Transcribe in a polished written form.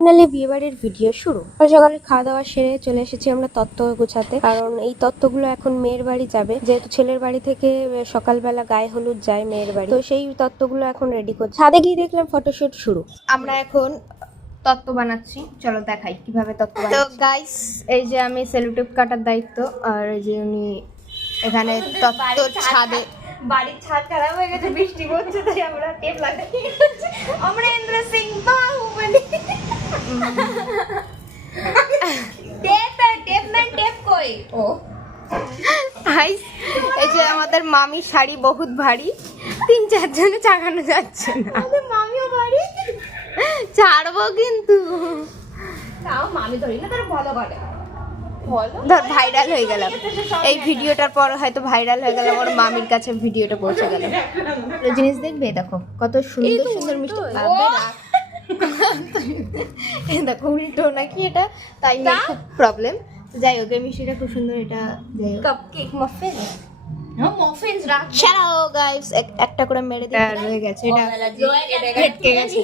Finally বিয়েবাড়ির video শুরু। সকালে খাওয়া দাওয়া সেরে চলে এসেছি আমরা তত্ত্ব গোছাতে, কারণ এই তত্ত্বগুলো এখন মেয়ের বাড়ি যাবে, যেহেতু ছেলের বাড়ি থেকে সকালবেলা গায়ে হলুদ যায় মেয়ের বাড়ি, তো সেই তত্ত্বগুলো এখন রেডি করছি। ছাদে গিয়ে দেখলাম ফটোশুট শুরু। আমরা এখন তত্ত্ব বানাচ্ছি, চলো দেখাই কিভাবে তত্ত্ব বানাচ্ছি। তো গাইস, এই যে আমি সেলুটেপ কাটার দায়িত্ব, আর এই যে উনি এখানে তত্ত্বর ছাদে। বাড়ির ছাদ খারাপ হয়ে গেছে, বৃষ্টি পড়ছে, তাই আমরা টেপ লাগাই। আমরা ইন্দ্র সিং বাহুবলী। টেপ কই ও গাইস, এই যে আমাদের মামির শাড়ি বহুত ভারী, 3-4 জনে চাগানো যাচ্ছে না। আমাদের মামিও ভারী, ছাড়বো কিন্তু। তাও মামি ধরি না, তার ভালো করে ধর ভাইরাল হয়ে গেলাম। এই ভিডিওটার পর হয়তো ভাইরাল হয়ে গেলাম, ওর মামির কাছে ভিডিওটা পৌঁছে গেল। জিনিস দেখবে, দেখো কত সুন্দর সুন্দর মিষ্টি। দেখো উল্টো নাকি এটা, তাই নিয়ে খুব প্রবলেম। যাই হোক, এই মিষ্টিটা খুব সুন্দর। এটা যাই হোক, কাপকেক মাফিন, মফিনস রাখ। শাড়াও গাইস, একটা করে মেরে দিয়ে রয়ে গেছে, এটা ভেটকে গেছে।